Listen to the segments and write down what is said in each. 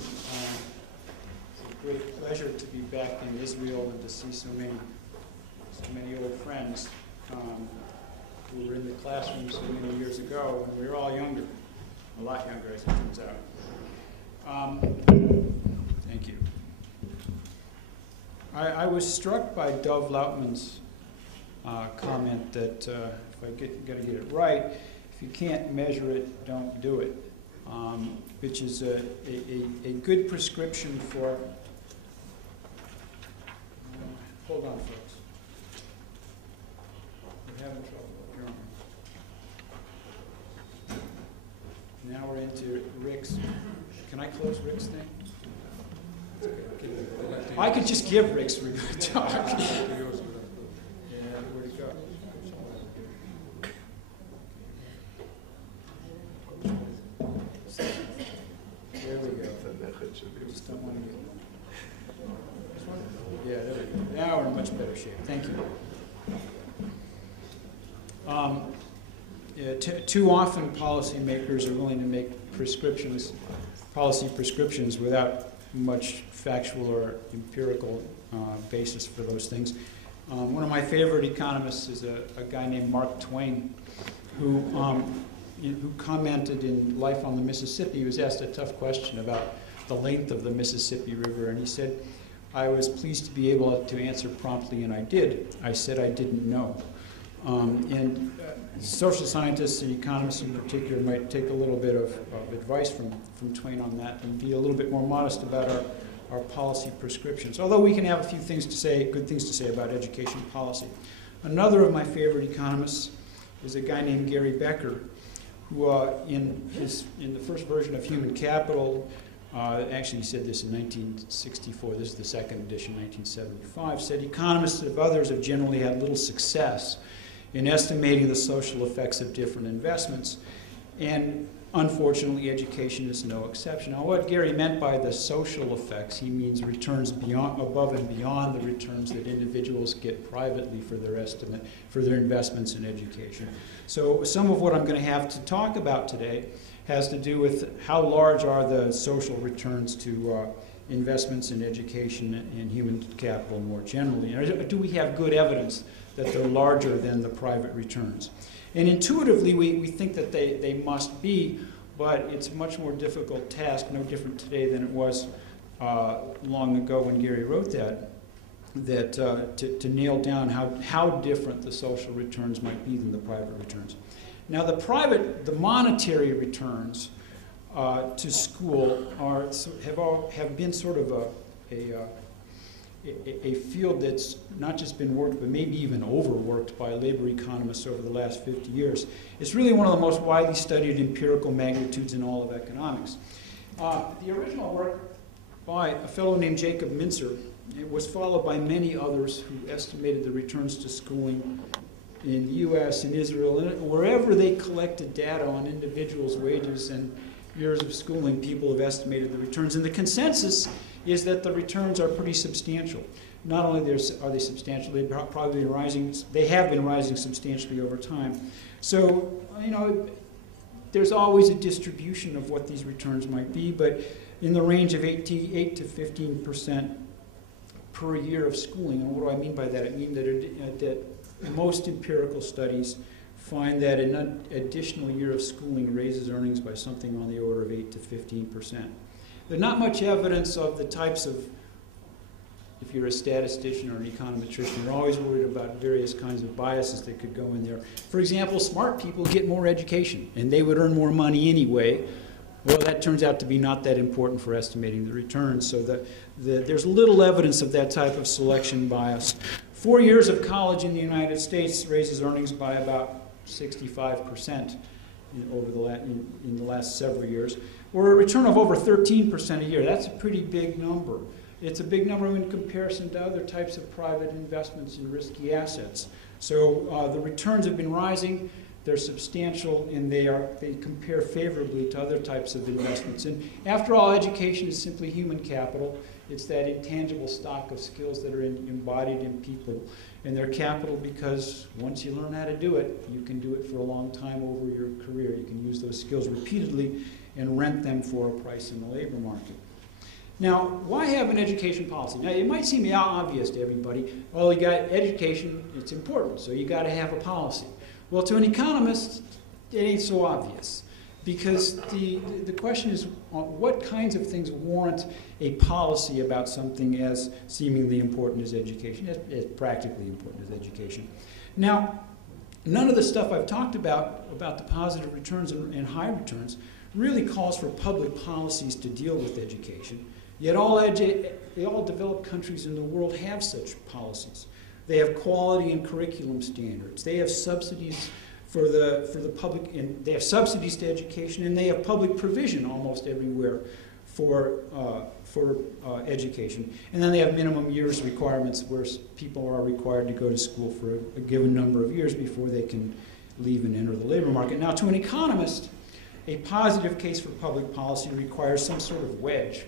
It's a great pleasure to be back in Israel and to see so many old friends who were in the classroom so many years ago when we were all younger, a lot younger as it turns out. Thank you. I was struck by Dov Lautman's comment that if I got to get it right, if you can't measure it, don't do it, which is a good prescription for. Hold on, folks. We're having trouble. Now we're into Rick's. Can I close Rick's thing? I could just give Rick's a good talk. Yeah, where'd it go? There we go. Just don't want to get. This one? Yeah, there we go. Now we're in much better shape. Thank you. Too often policymakers are willing to make policy prescriptions without much factual or empirical basis for those things. One of my favorite economists is a guy named Mark Twain, who commented in Life on the Mississippi. He was asked a tough question about the length of the Mississippi River, and he said, "I was pleased to be able to answer promptly, and I did. I said I didn't know." Social scientists and economists in particular might take a little bit of advice from Twain on that and be a little bit more modest about our policy prescriptions. Although we can have a few things to say, good things to say about education policy. Another of my favorite economists is a guy named Gary Becker, who in the first version of Human Capital, actually he said this in 1964, this is the second edition, 1975, said economists and others have generally had little success in estimating the social effects of different investments, and unfortunately education is no exception. Now what Gary meant by the social effects, he means returns above and beyond the returns that individuals get privately for their investments in education. So some of what I'm going to have to talk about today has to do with how large are the social returns to investments in education and human capital more generally. And do we have good evidence that they're larger than the private returns? And intuitively, we think that they must be, but it's a much more difficult task, no different today than it was long ago when Gary wrote that to nail down how different the social returns might be than the private returns. Now, the monetary returns to school have been sort of a field that's not just been worked, but maybe even overworked by labor economists over the last 50 years. It's really one of the most widely studied empirical magnitudes in all of economics. The original work by a fellow named Jacob Mincer, it was followed by many others who estimated the returns to schooling in the US and Israel, and wherever they collected data on individuals' wages and years of schooling, people have estimated the returns. And the consensus is that the returns are pretty substantial. Not only are they substantial, they have been rising substantially over time. So, there's always a distribution of what these returns might be, but in the range of 8 to 15% per year of schooling. And what do I mean by that? I mean that most empirical studies find that an additional year of schooling raises earnings by something on the order of 8 to 15%. There's not much evidence of the types of, if you're a statistician or an econometrician, you're always worried about various kinds of biases that could go in there. For example, smart people get more education, and they would earn more money anyway. Well, that turns out to be not that important for estimating the returns, so there's little evidence of that type of selection bias. 4 years of college in the United States raises earnings by about 65% in the last several years, or a return of over 13% a year. That's a pretty big number. It's a big number in comparison to other types of private investments in risky assets. So the returns have been rising. They're substantial, and they compare favorably to other types of investments. And after all, education is simply human capital. It's that intangible stock of skills that are embodied in people. And they're capital because once you learn how to do it, you can do it for a long time over your career. You can use those skills repeatedly and rent them for a price in the labor market. Now, why have an education policy? Now, it might seem obvious to everybody. Well, you got education, it's important, so you got to have a policy. Well, to an economist, it ain't so obvious. Because the question is, what kinds of things warrant a policy about something as seemingly important as education, as practically important as education? Now, none of the stuff I've talked about the positive returns and high returns, really calls for public policies to deal with education. Yet all developed countries in the world have such policies. They have quality and curriculum standards. They have subsidies for the public, and they have subsidies to education, and they have public provision almost everywhere for education. And then they have minimum years requirements where people are required to go to school for a given number of years before they can leave and enter the labor market. Now, to an economist, a positive case for public policy requires some sort of wedge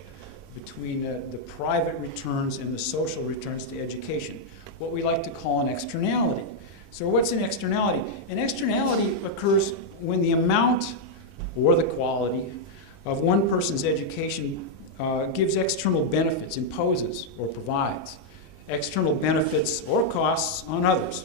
between the private returns and the social returns to education, what we like to call an externality. So what's an externality? An externality occurs when the amount or the quality of one person's education gives external benefits, imposes or provides external benefits or costs on others.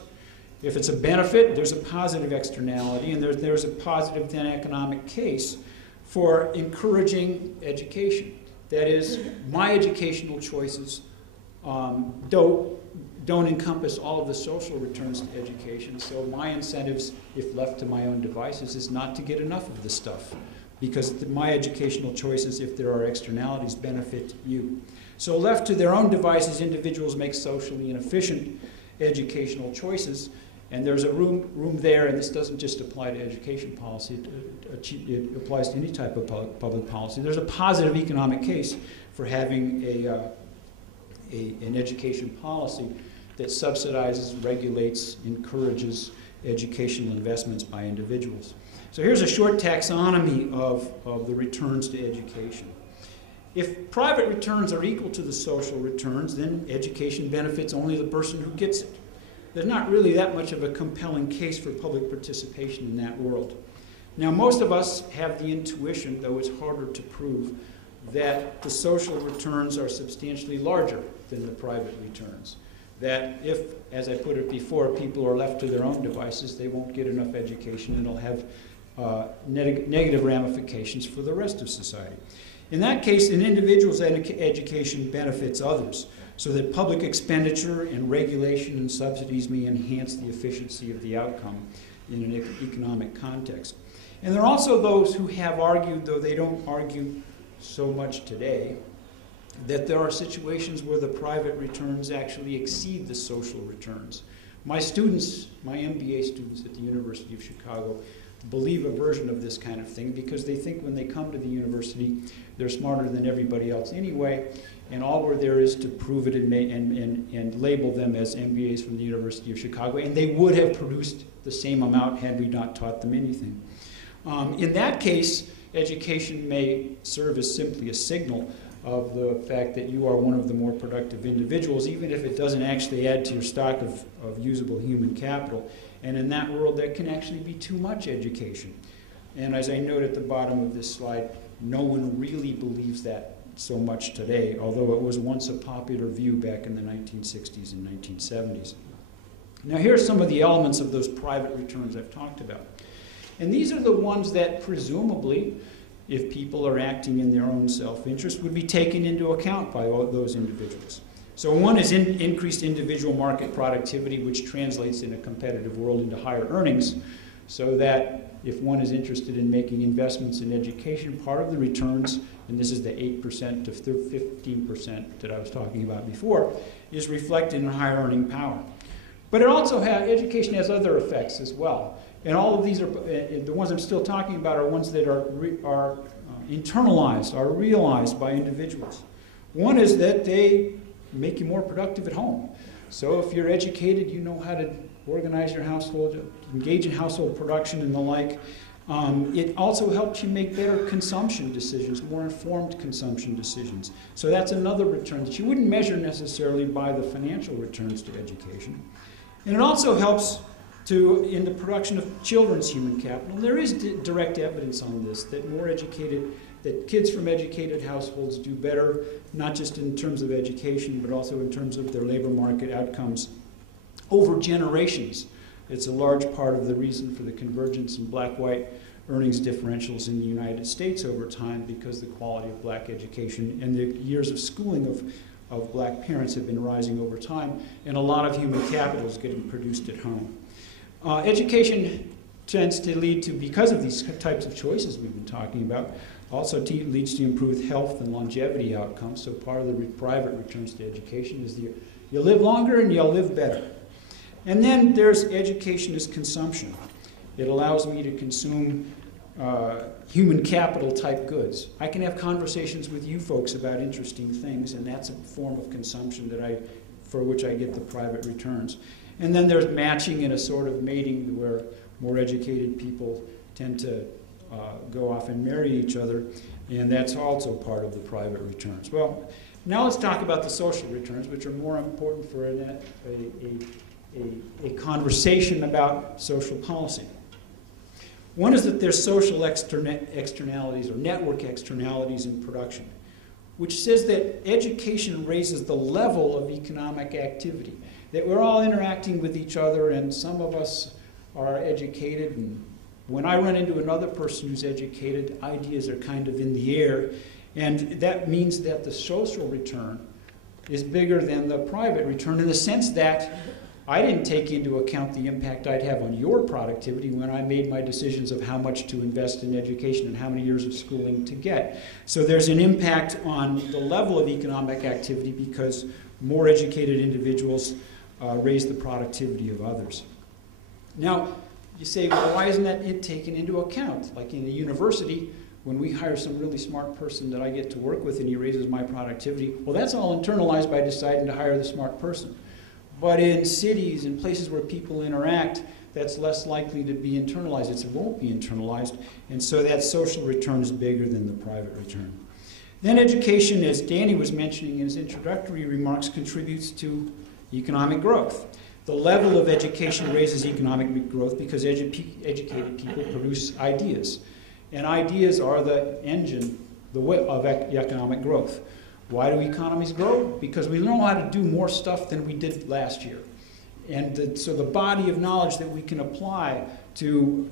If it's a benefit, there's a positive externality, and there's a positive then economic case for encouraging education. That is, my educational choices don't encompass all of the social returns to education, so my incentives, if left to my own devices, is not to get enough of this stuff, because my educational choices, if there are externalities, benefit you. So left to their own devices, individuals make socially inefficient educational choices, and there's a room there, and this doesn't just apply to education policy, it applies to any type of public policy. There's a positive economic case for having an education policy that subsidizes, regulates, encourages educational investments by individuals. So here's a short taxonomy of the returns to education. If private returns are equal to the social returns, then education benefits only the person who gets it. There's not really that much of a compelling case for public participation in that world. Now, most of us have the intuition, though it's harder to prove, that the social returns are substantially larger than the private returns. That if, as I put it before, people are left to their own devices, they won't get enough education, and it'll have negative ramifications for the rest of society. In that case, an individual's education benefits others, so that public expenditure and regulation and subsidies may enhance the efficiency of the outcome in an economic context. And there are also those who have argued, though they don't argue so much today, that there are situations where the private returns actually exceed the social returns. My students, my MBA students at the University of Chicago, believe a version of this kind of thing because they think when they come to the university, they're smarter than everybody else anyway, and all we're there is to prove it and label them as MBAs from the University of Chicago, and they would have produced the same amount had we not taught them anything. In that case, education may serve as simply a signal of the fact that you are one of the more productive individuals, even if it doesn't actually add to your stock of usable human capital. And in that world, there can actually be too much education. And as I note at the bottom of this slide, no one really believes that so much today, although it was once a popular view back in the 1960s and 1970s. Now, here are some of the elements of those private returns I've talked about. And these are the ones that presumably, if people are acting in their own self-interest, would be taken into account by all those individuals. So one is increased individual market productivity, which translates in a competitive world into higher earnings, so that if one is interested in making investments in education, part of the returns, and this is the 8% to 15% that I was talking about before, is reflected in higher earning power. But it also education has other effects as well. And all of these are, the ones I'm still talking about are ones that are internalized, are realized by individuals. One is that they make you more productive at home. So if you're educated, you know how to organize your household, engage in household production and the like. It also helps you make better consumption decisions, more informed consumption decisions. So that's another return that you wouldn't measure necessarily by the financial returns to education. And it also helps in the production of children's human capital. And there is direct evidence on this, that more educated, that kids from educated households do better, not just in terms of education, but also in terms of their labor market outcomes over generations. It's a large part of the reason for the convergence in black-white earnings differentials in the United States over time, because the quality of black education and the years of schooling of black parents have been rising over time, and a lot of human capital is getting produced at home. Education tends to lead to, because of these types of choices we've been talking about, also leads to improved health and longevity outcomes. So part of the private returns to education is you live longer and you'll live better. And then there's education as consumption. It allows me to consume human capital type goods. I can have conversations with you folks about interesting things, and that's a form of consumption for which I get the private returns. And then there's matching and a sort of mating where more educated people tend to go off and marry each other, and that's also part of the private returns. Well, now let's talk about the social returns, which are more important for a conversation about social policy. One is that there's social externalities or network externalities in production, which says that education raises the level of economic activity, that we're all interacting with each other, and some of us are educated, and when I run into another person who's educated, ideas are kind of in the air, and that means that the social return is bigger than the private return, in the sense that I didn't take into account the impact I'd have on your productivity when I made my decisions of how much to invest in education and how many years of schooling to get. So there's an impact on the level of economic activity because more educated individuals raise the productivity of others. Now, you say, well, why isn't that taken into account? Like in a university, when we hire some really smart person that I get to work with and he raises my productivity, well, that's all internalized by deciding to hire the smart person. But in cities and places where people interact, that's less likely to be internalized. It won't be internalized, and so that social return is bigger than the private return. Then education, as Danny was mentioning in his introductory remarks, contributes to economic growth. The level of education raises economic growth because educated people produce ideas. And ideas are the engine of economic growth. Why do economies grow? Because we know how to do more stuff than we did last year. And so the body of knowledge that we can apply to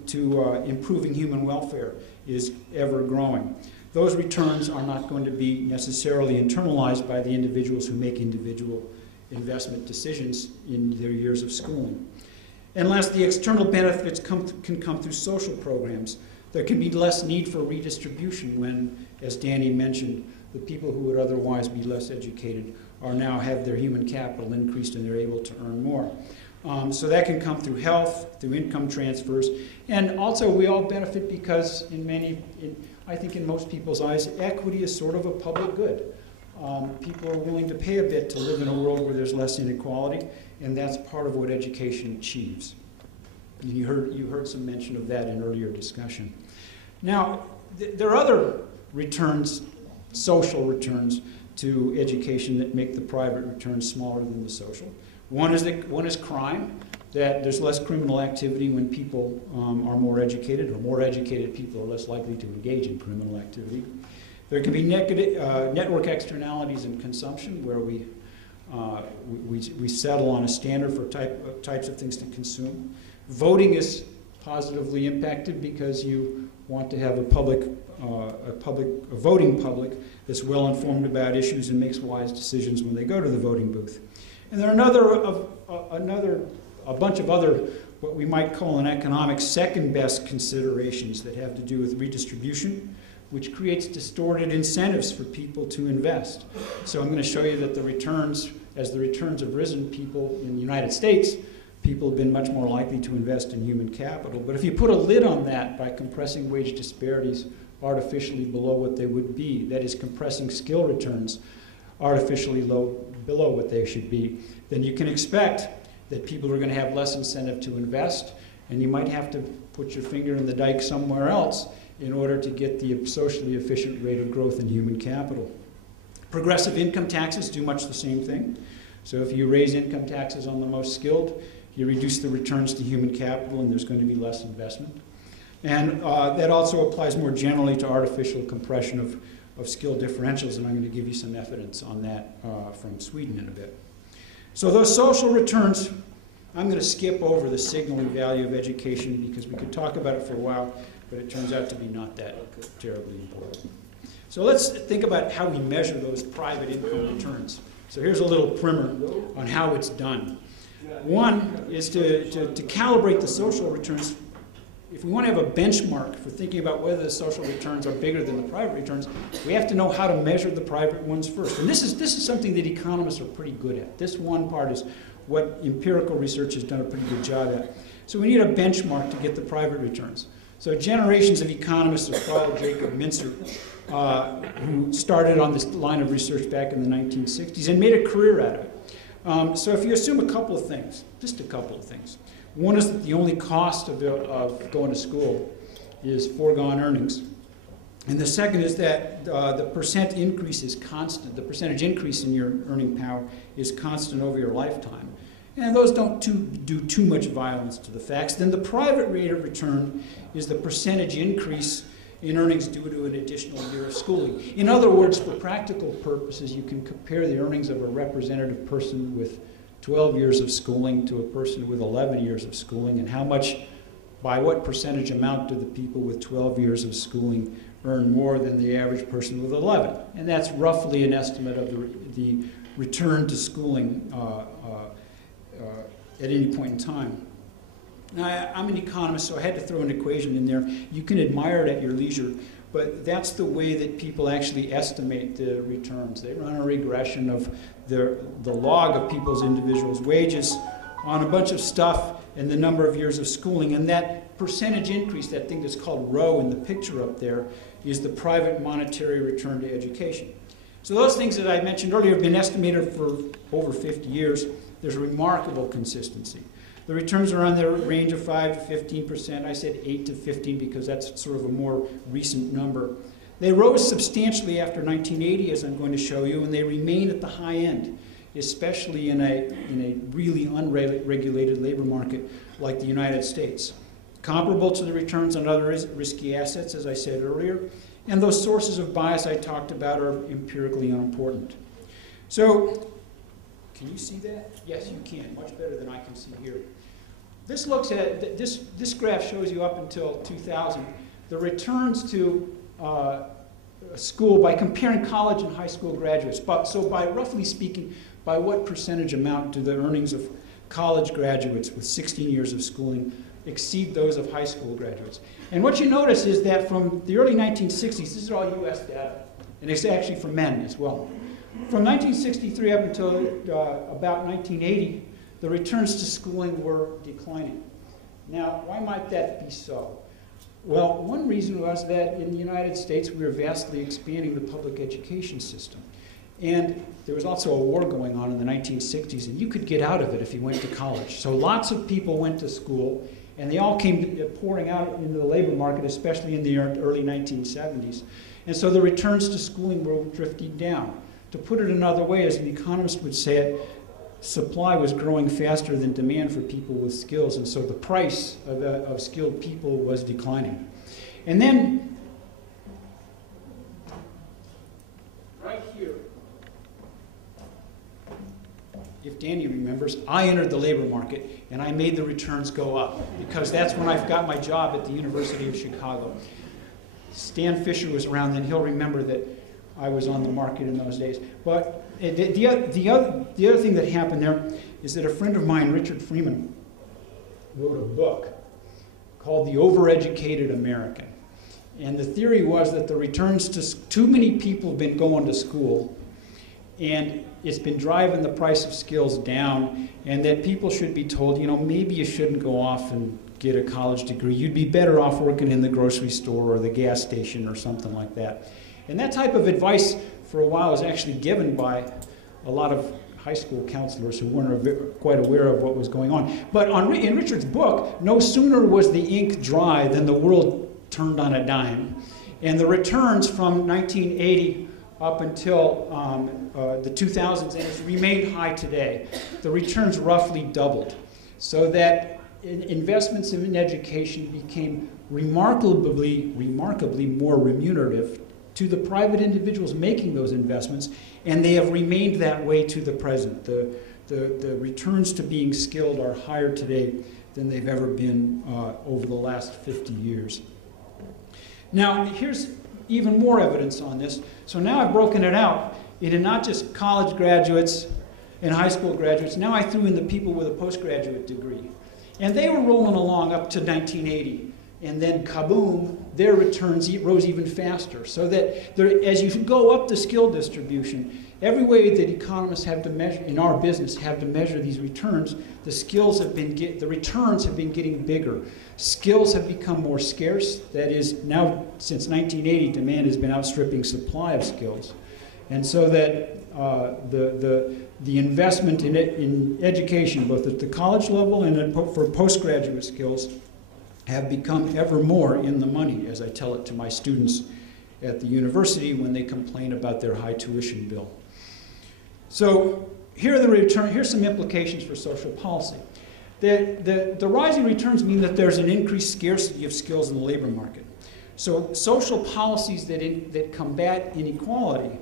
improving human welfare is ever growing. Those returns are not going to be necessarily internalized by the individuals who make individual investment decisions in their years of schooling. And last, the external benefits can come through social programs. There can be less need for redistribution when, as Danny mentioned, the people who would otherwise be less educated are now have their human capital increased and they're able to earn more. So that can come through health, through income transfers, and also we all benefit because I think in most people's eyes, equity is sort of a public good. People are willing to pay a bit to live in a world where there's less inequality, and that's part of what education achieves. And you heard some mention of that in earlier discussion. Now, there are other returns, social returns to education that make the private returns smaller than the social. One is crime, that there's less criminal activity when people are more educated, or more educated people are less likely to engage in criminal activity. There can be network externalities in consumption where we settle on a standard for types of things to consume. Voting is positively impacted because you want to have a voting public that's well informed about issues and makes wise decisions when they go to the voting booth. And there are a bunch of other what we might call in economics second best considerations that have to do with redistribution, which creates distorted incentives for people to invest. So I'm going to show you that as the returns have risen, people in the United States, people have been much more likely to invest in human capital. But if you put a lid on that by compressing wage disparities artificially below what they would be, that is compressing skill returns artificially below what they should be, then you can expect that people are going to have less incentive to invest, and you might have to put your finger in the dike somewhere else in order to get the socially efficient rate of growth in human capital. Progressive income taxes do much the same thing. So if you raise income taxes on the most skilled, you reduce the returns to human capital and there's going to be less investment. And that also applies more generally to artificial compression of skill differentials, and I'm going to give you some evidence on that from Sweden in a bit. So those social returns, I'm going to skip over the signaling value of education because we could talk about it for a while, but it turns out to be not that terribly important. So let's think about how we measure those private income returns. So here's a little primer on how it's done. One is to calibrate the social returns. If we want to have a benchmark for thinking about whether the social returns are bigger than the private returns, we have to know how to measure the private ones first. And this is something that economists are pretty good at. This one part is what empirical research has done a pretty good job at. So we need a benchmark to get the private returns. So generations of economists have followed Jacob Mincer, who started on this line of research back in the 1960s and made a career out of it. So if you assume a couple of things, just a couple of things. One is that the only cost of going to school is foregone earnings. And the second is that the percent increase is constant. The percentage increase in your earning power is constant over your lifetime. And those don't do too much violence to the facts. Then the private rate of return is the percentage increase in earnings due to an additional year of schooling. In other words, for practical purposes, you can compare the earnings of a representative person with 12 years of schooling to a person with 11 years of schooling, and how much, by what percentage amount do the people with 12 years of schooling earn more than the average person with 11? And that's roughly an estimate of the return to schooling at any point in time. Now, I'm an economist, so I had to throw an equation in there. You can admire it at your leisure, but that's the way that people actually estimate the returns. They run a regression of the log of people's individuals' wages on a bunch of stuff and the number of years of schooling, and that percentage increase, that thing that's called rho in the picture up there, is the private monetary return to education. So those things that I mentioned earlier have been estimated for over 50 years. There's a remarkable consistency. The returns are on the range of 5 to 15%. I said 8 to 15 because that's sort of a more recent number. They rose substantially after 1980, as I'm going to show you, and they remain at the high end, especially in a really unregulated labor market like the United States. Comparable to the returns on other risky assets, as I said earlier, and those sources of bias I talked about are empirically unimportant. So, can you see that? Yes, you can, much better than I can see here. This looks at, this graph shows you up until 2000, the returns to school by comparing college and high school graduates. So by roughly speaking, by what percentage amount do the earnings of college graduates with 16 years of schooling exceed those of high school graduates? And what you notice is that from the early 1960s, this is all US data, and it's actually for men as well. From 1963 up until about 1980, the returns to schooling were declining. Now, why might that be so? Well, one reason was that in the United States, we were vastly expanding the public education system. And there was also a war going on in the 1960s, and you could get out of it if you went to college. So lots of people went to school, and they all came pouring out into the labor market, especially in the early 1970s. And so the returns to schooling were drifting down. To put it another way, as an economist would say it, supply was growing faster than demand for people with skills, and so the price of skilled people was declining. And then, right here, if Danny remembers, I entered the labor market, and I made the returns go up, because that's when I got my job at the University of Chicago. Stan Fisher was around then. He'll remember that I was on the market in those days. But the other thing that happened there is that a friend of mine, Richard Freeman, wrote a book called The Overeducated American. And the theory was that the returns to too many people have been going to school, and it's been driving the price of skills down, and that people should be told, you know, maybe you shouldn't go off and get a college degree. You'd be better off working in the grocery store or the gas station or something like that. And that type of advice for a while was actually given by a lot of high school counselors who weren't quite aware of what was going on. But in Richard's book, no sooner was the ink dry than the world turned on a dime. And the returns from 1980 up until the 2000s, and it's remained high today, the returns roughly doubled. So that investments in education became remarkably more remunerative to the private individuals making those investments, and they have remained that way to the present. The returns to being skilled are higher today than they've ever been over the last 50 years. Now, here's even more evidence on this. So now I've broken it out into not just college graduates and high school graduates. Now I threw in the people with a postgraduate degree. And they were rolling along up to 1980. And then kaboom, their returns rose even faster. So that as you go up the skill distribution, every way that economists have to measure, in our business, have to measure these returns, the returns have been getting bigger. Skills have become more scarce. That is, now since 1980, demand has been outstripping supply of skills. And so that the investment in education, both at the college level and for postgraduate skills, have become ever more in the money, as I tell it to my students at the university when they complain about their high tuition bill. So here's some implications for social policy. The rising returns mean that there's an increased scarcity of skills in the labor market. So social policies that combat inequality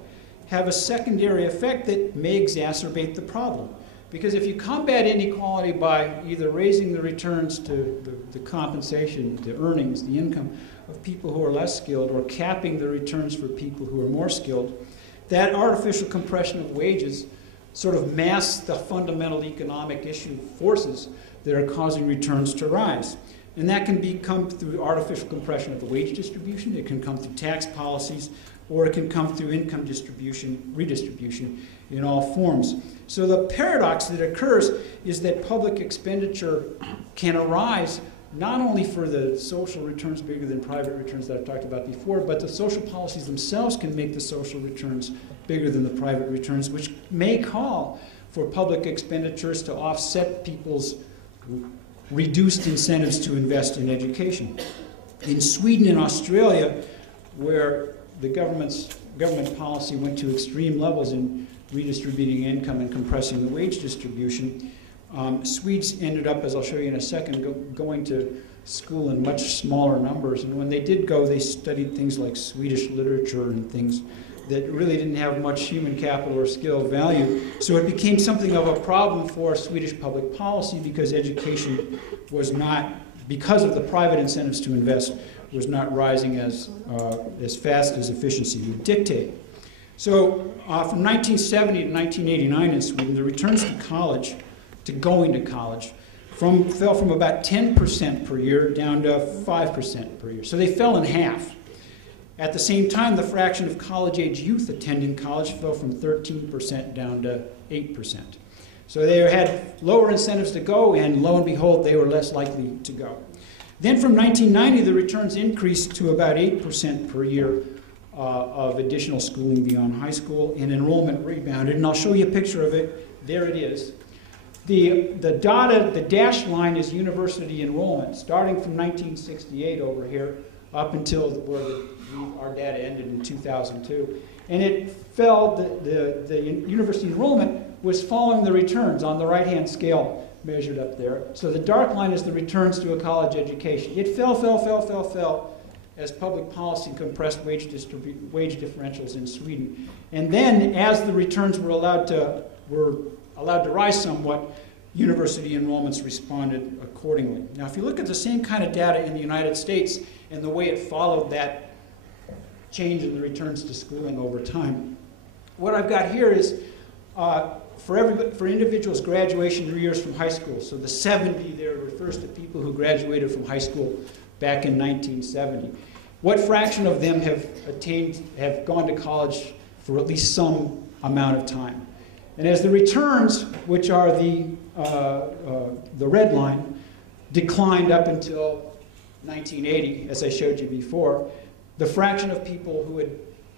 have a secondary effect that may exacerbate the problem. Because if you combat inequality by either raising the returns to the compensation, the earnings, the income of people who are less skilled, or capping the returns for people who are more skilled, that artificial compression of wages sort of masks the fundamental economic issue forces that are causing returns to rise. And that can come through artificial compression of the wage distribution, it can come through tax policies, or it can come through income redistribution in all forms. So the paradox that occurs is that public expenditure can arise not only for the social returns bigger than private returns that I've talked about before, but the social policies themselves can make the social returns bigger than the private returns, which may call for public expenditures to offset people's reduced incentives to invest in education. In Sweden and Australia, where the government policy went to extreme levels in redistributing income and compressing the wage distribution, Swedes ended up, as I'll show you in a second, going to school in much smaller numbers. And when they did go, they studied things like Swedish literature and things that really didn't have much human capital or skill value. So it became something of a problem for Swedish public policy because education was not, because of the private incentives to invest, was not rising as fast as efficiency would dictate. So from 1970 to 1989 in Sweden, the returns to college, to going to college, fell from about 10% per year down to 5% per year. So they fell in half. At the same time, the fraction of college-age youth attending college fell from 13% down to 8%. So they had lower incentives to go, and lo and behold, they were less likely to go. Then from 1990, the returns increased to about 8% per year of additional schooling beyond high school, and enrollment rebounded. And I'll show you a picture of it. There it is. The dashed line is university enrollment, starting from 1968 over here up until where our data ended in 2002. And it fell, the university enrollment was following the returns on the right-hand scale measured up there. So the dark line is the returns to a college education. It fell as public policy compressed wage differentials in Sweden. And then as the returns were allowed to rise somewhat, university enrollments responded accordingly. Now, if you look at the same kind of data in the United States and the way it followed that change in the returns to schooling over time, what I've got here is for individuals' graduation years from high school. So the 70 there refers to people who graduated from high school back in 1970. What fraction of them have gone to college for at least some amount of time? And as the returns, which are the red line, declined up until 1980, as I showed you before, the fraction of people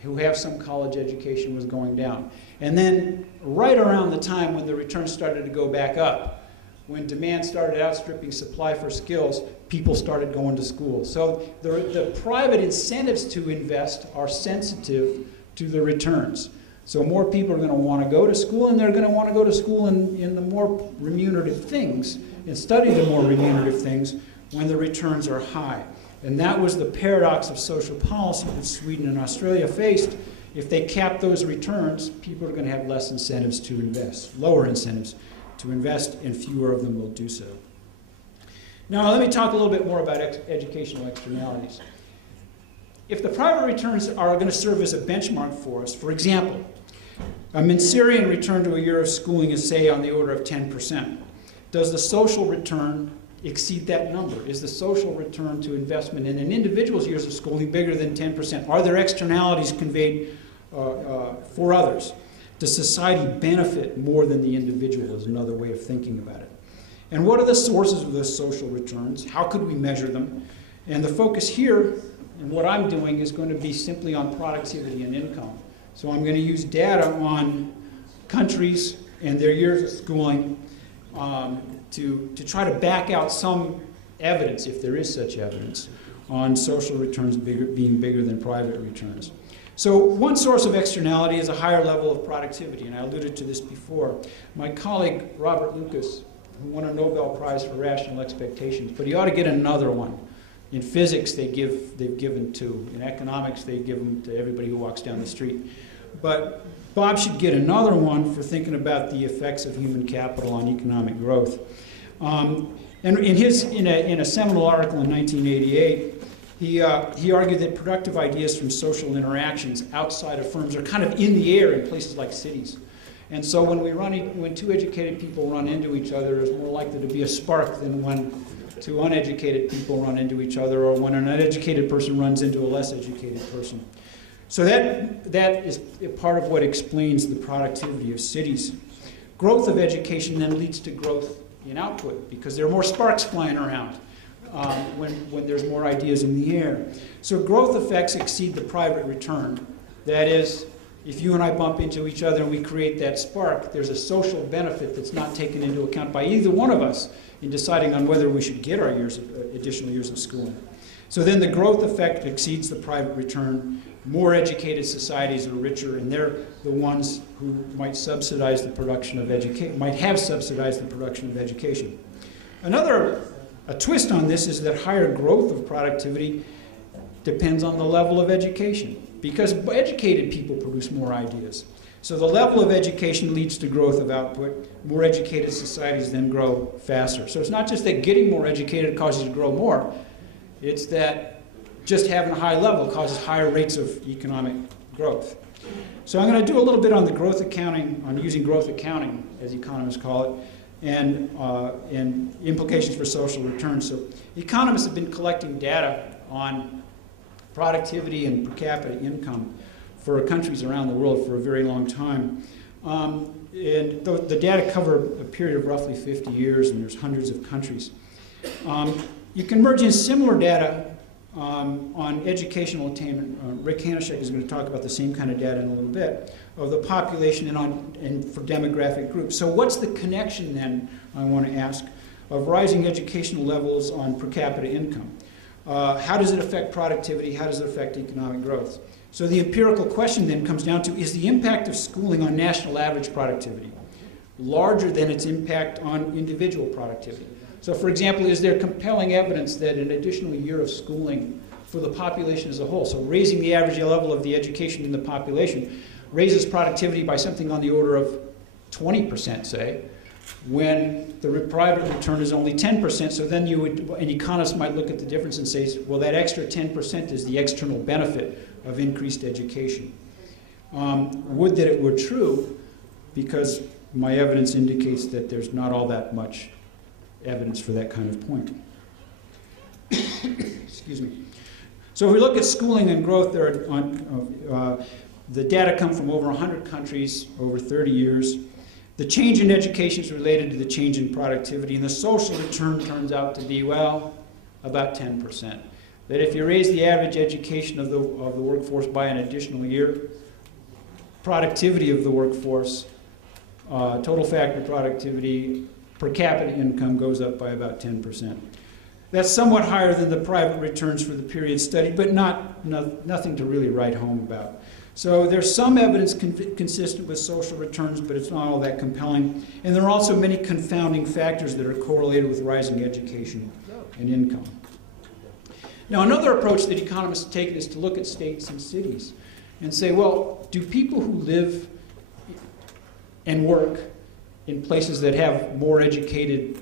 who have some college education was going down. And then right around the time when the returns started to go back up, when demand started outstripping supply for skills, people started going to school. So the private incentives to invest are sensitive to the returns. So more people are going to want to go to school, and they're going to want to go to school in the more remunerative things and study the more remunerative things when the returns are high. And that was the paradox of social policy that Sweden and Australia faced. If they cap those returns, people are going to have less incentives to invest, lower incentives to invest, and fewer of them will do so. Now, let me talk a little bit more about educational externalities. If the private returns are going to serve as a benchmark for us, for example, a Manserian return to a year of schooling is, say, on the order of 10%. Does the social return exceed that number? Is the social return to investment in an individual's years of schooling bigger than 10%? Are there externalities conveyed for others? Does society benefit more than the individual is another way of thinking about it. And what are the sources of those social returns? How could we measure them? And the focus here, and what I'm doing, is going to be simply on productivity and income. So I'm going to use data on countries and their years of schooling to try to back out some evidence, if there is such evidence, on social returns being bigger than private returns. So one source of externality is a higher level of productivity, and I alluded to this before. My colleague, Robert Lucas, who won a Nobel Prize for Rational Expectations, but he ought to get another one. In physics, they've given two. In economics, they give them to everybody who walks down the street. But Bob should get another one for thinking about the effects of human capital on economic growth. And in a seminal article in 1988, he argued that productive ideas from social interactions outside of firms are kind of in the air in places like cities. And so when two educated people run into each other, there's more likely to be a spark than when two uneducated people run into each other, or when an uneducated person runs into a less educated person. So that is part of what explains the productivity of cities. Growth of education then leads to growth in output, because there are more sparks flying around when there's more ideas in the air. So growth effects exceed the private return. That is, if you and I bump into each other and we create that spark, there's a social benefit that's not taken into account by either one of us in deciding on whether we should get our additional years of schooling. So then the growth effect exceeds the private return. More educated societies are richer, and they're the ones who might subsidize the production of education, might have subsidized the production of education. A twist on this is that higher growth of productivity depends on the level of education, because educated people produce more ideas. So the level of education leads to growth of output. More educated societies then grow faster. So it's not just that getting more educated causes you to grow more. It's that just having a high level causes higher rates of economic growth. So I'm going to do a little bit on the growth accounting, on using growth accounting, as economists call it, and implications for social returns. So economists have been collecting data on productivity and per capita income for countries around the world for a very long time. And the data cover a period of roughly 50 years, and there's hundreds of countries. You can merge in similar data on educational attainment. Rick Hanashek is going to talk about the same kind of data in a little bit, of the population and for demographic groups. So what's the connection then, I want to ask, of rising educational levels on per capita income? How does it affect productivity? How does it affect economic growth? So the empirical question then comes down to, is the impact of schooling on national average productivity larger than its impact on individual productivity? So for example, is there compelling evidence that an additional year of schooling for the population as a whole, so raising the average level of the education in the population, raises productivity by something on the order of 20%, say, when the private return is only 10%, so then an economist might look at the difference and say, well, that extra 10% is the external benefit of increased education. Would that it were true, because my evidence indicates that there's not all that much evidence for that kind of point. Excuse me. So if we look at schooling and growth, the data come from over 100 countries over 30 years. The change in education is related to the change in productivity, and the social return turns out to be, well, about 10%. That if you raise the average education of the workforce by an additional year, productivity of the workforce, total factor productivity, per capita income goes up by about 10%. That's somewhat higher than the private returns for the period studied, but nothing to really write home about. So there's some evidence consistent with social returns, but it's not all that compelling. And there are also many confounding factors that are correlated with rising education and income. Now, another approach that economists take is to look at states and cities and say, well, do people who live and work in places that have a more educated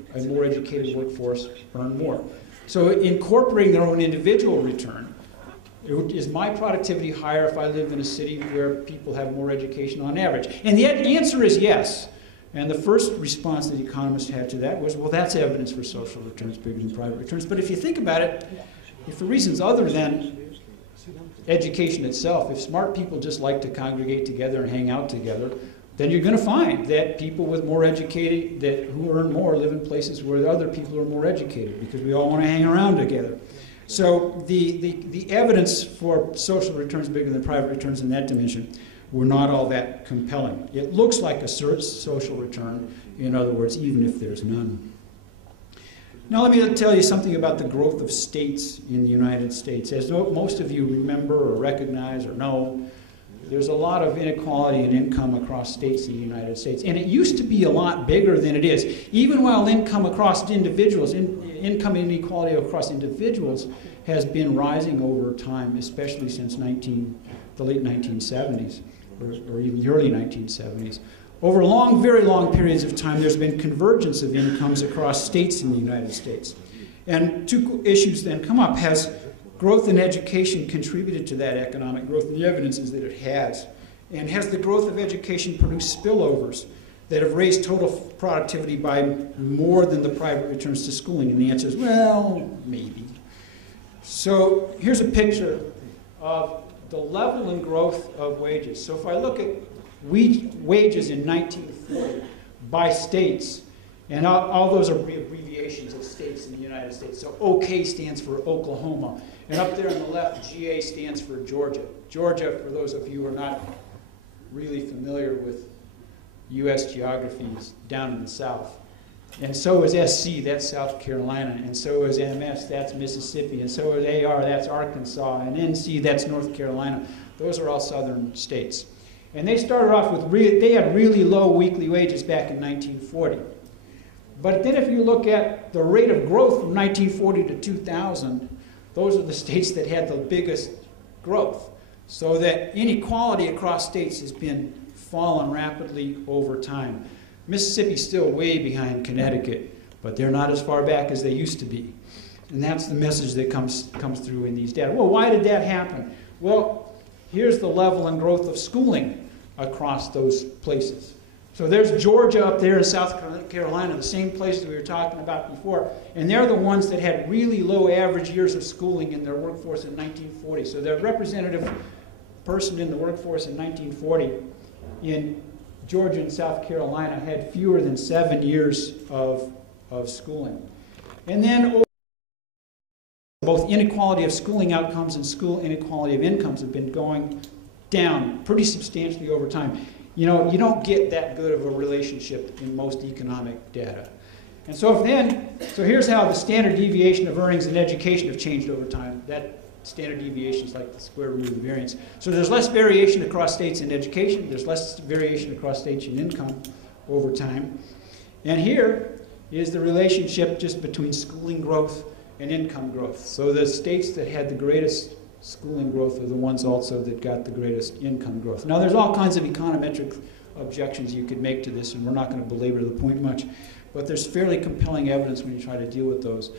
workforce earn more? So incorporating their own individual return, is my productivity higher if I live in a city where people have more education on average? And the answer is yes. And the first response that economists had to that was, well, that's evidence for social returns bigger than private returns. But if you think about it, if for reasons other than education itself, if smart people just like to congregate together and hang out together, then you're going to find that people with more educated, who earn more, live in places where other people are more educated, because we all want to hang around together. So the evidence for social returns bigger than private returns in that dimension were not all that compelling. It looks like a social return, in other words, even if there's none. Now let me tell you something about the growth of states in the United States. As most of you remember or recognize or know, there's a lot of inequality in income across states in the United States. And it used to be a lot bigger than it is. Even while income across individuals, income inequality across individuals has been rising over time, especially since the late 1970s, or even the early 1970s. Over very long periods of time, there's been convergence of incomes across states in the United States. And two issues then come up. Has growth in education contributed to that economic growth? And the evidence is that it has. And has the growth of education produced spillovers that have raised total productivity by more than the private returns to schooling? And the answer is, well, maybe. So here's a picture of the level and growth of wages. So if I look at wages in 1940 by states, and all those are abbreviations of states in the United States. So OK stands for Oklahoma. And up there on the left, GA stands for Georgia. Georgia, for those of you who are not really familiar with U.S. geography, is down in the south. And so is SC, that's South Carolina. And so is MS, that's Mississippi. And so is AR, that's Arkansas. And NC, that's North Carolina. Those are all southern states. And they started off with, they had really low weekly wages back in 1940. But then if you look at the rate of growth from 1940 to 2000, those are the states that had the biggest growth. So that inequality across states has been fallen rapidly over time. Mississippi's still way behind Connecticut, but they're not as far back as they used to be. And that's the message that comes through in these data. Well, why did that happen? Well, here's the level and growth of schooling across those places. So there's Georgia up there in South Carolina, the same place that we were talking about before. And they're the ones that had really low average years of schooling in their workforce in 1940. So the representative person in the workforce in 1940 in Georgia and South Carolina had fewer than 7 years of schooling. And then both inequality of schooling outcomes and school inequality of incomes have been going down pretty substantially over time. You know, you don't get that good of a relationship in most economic data. And so here's how the standard deviation of earnings and education have changed over time. That standard deviation is like the square root of the variance. So there's less variation across states in education. There's less variation across states in income over time. And here is the relationship just between schooling growth and income growth. So the states that had the greatest schooling growth are the ones also that got the greatest income growth. Now there's all kinds of econometric objections you could make to this, and we're not going to belabor the point much, but there's fairly compelling evidence when you try to deal with those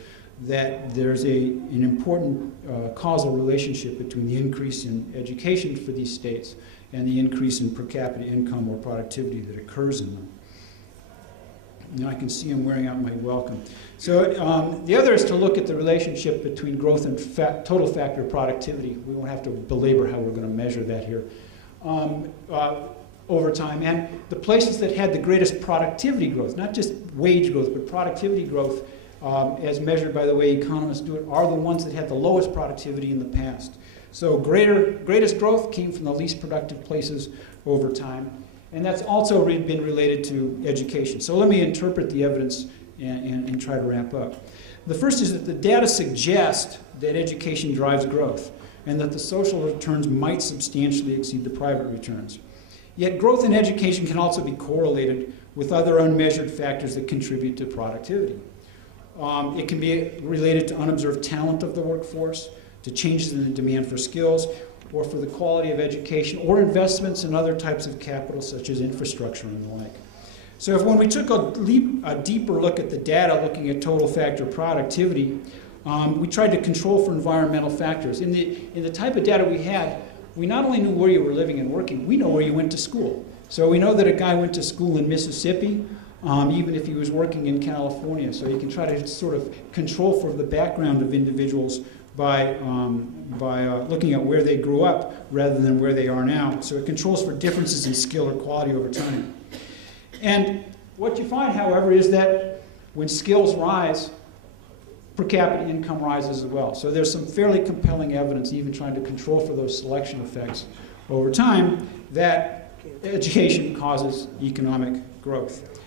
that there's an important causal relationship between the increase in education for these states and the increase in per capita income or productivity that occurs in them. Now I can see I'm wearing out my welcome. So the other is to look at the relationship between growth and total factor productivity. We won't have to belabor how we're going to measure that here. Over time. And the places that had the greatest productivity growth, not just wage growth, but productivity growth, as measured by the way economists do it, are the ones that had the lowest productivity in the past. So greatest growth came from the least productive places over time. And that's also been related to education. So let me interpret the evidence and try to wrap up. The first is that the data suggest that education drives growth. and that the social returns might substantially exceed the private returns. Yet growth in education can also be correlated with other unmeasured factors that contribute to productivity. It can be related to unobserved talent of the workforce, to changes in the demand for skills, or for the quality of education, or investments in other types of capital such as infrastructure and the like. So when we took a deeper look at the data looking at total factor productivity, we tried to control for environmental factors. In the type of data we had, we not only knew where you were living and working, we know where you went to school. So we know that a guy went to school in Mississippi, even if he was working in California. So you can try to sort of control for the background of individuals by looking at where they grew up rather than where they are now. So it controls for differences in skill or quality over time. And what you find, however, is that when skills rise, per capita income rises as well. So there's some fairly compelling evidence, even trying to control for those selection effects over time, that education causes economic growth.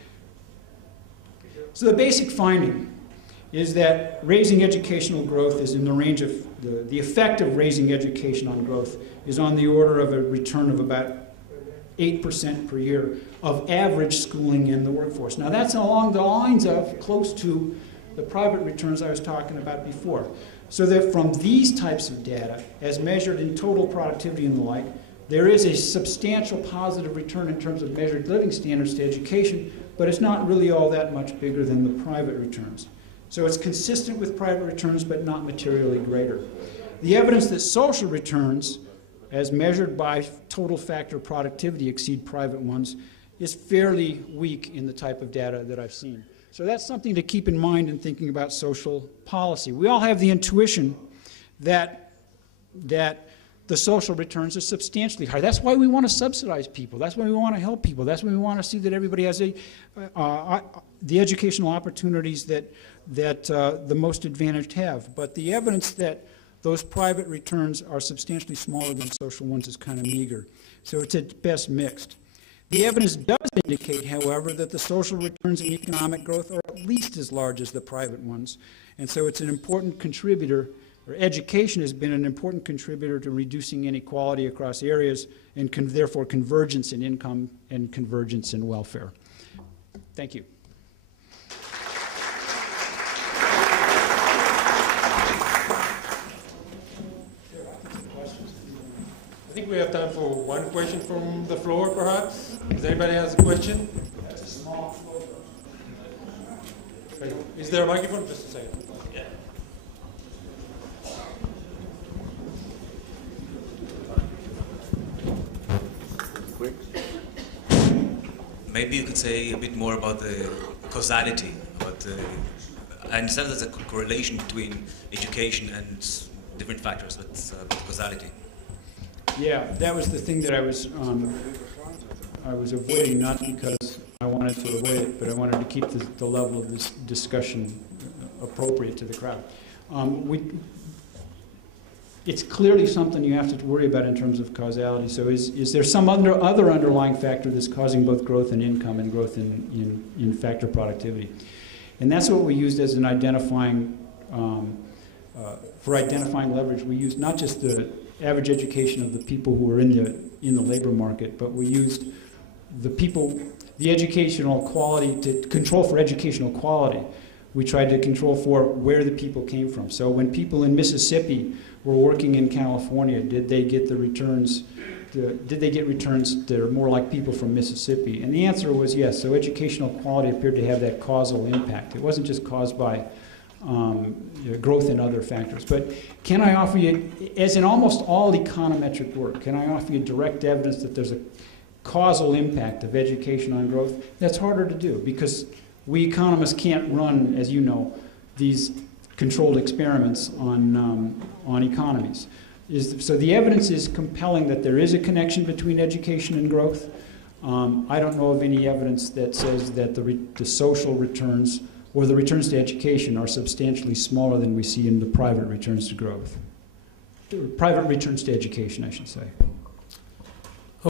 So the basic finding is that raising educational growth is in the range of, the effect of raising education on growth is on the order of a return of about 8% per year of average schooling in the workforce. Now that's along the lines of close to the private returns I was talking about before. So that from these types of data, as measured in total productivity and the like, there is a substantial positive return in terms of measured living standards to education, but it's not really all that much bigger than the private returns. So it's consistent with private returns, but not materially greater. The evidence that social returns, as measured by total factor productivity, exceed private ones is fairly weak in the type of data that I've seen. So that's something to keep in mind in thinking about social policy. We all have the intuition that the social returns are substantially higher. That's why we want to subsidize people. That's why we want to help people. That's why we want to see that everybody has the educational opportunities that the most advantaged have. But the evidence that those private returns are substantially smaller than social ones is kind of meager. So it's at best mixed. The evidence does indicate, however, that the social returns in economic growth are at least as large as the private ones. And so it's an important contributor, or education has been an important contributor to reducing inequality across areas and therefore convergence in income and convergence in welfare. Thank you. I think we have time for one question from the floor, perhaps. Does anybody has a question? That's a small floor. Is there a microphone? Just a second. Yeah. Quick. Maybe you could say a bit more about the causality. I understand there's a correlation between education and different factors, but causality. Yeah, that was the thing that I was avoiding, not because I wanted to avoid it, but I wanted to keep the level of this discussion appropriate to the crowd. It's clearly something you have to worry about in terms of causality. So is there some other underlying factor that's causing both growth in income and growth in factor productivity? And that's what we used as an identifying, for identifying leverage. We used not just the average education of the people who are in the labor market, but we used the educational quality to control for educational quality. We tried to control for where the people came from. So when people in Mississippi were working in California, did they get returns that are more like people from Mississippi? And the answer was yes. So educational quality appeared to have that causal impact. It wasn't just caused by growth in other factors. But can I offer you, as in almost all econometric work, can I offer you direct evidence that there's a causal impact of education on growth? That's harder to do because we economists can't run, as you know, these controlled experiments on economies. So the evidence is compelling that there is a connection between education and growth. I don't know of any evidence that says that the social returns or the returns to education are substantially smaller than we see in the private returns to growth. Private returns to education, I should say.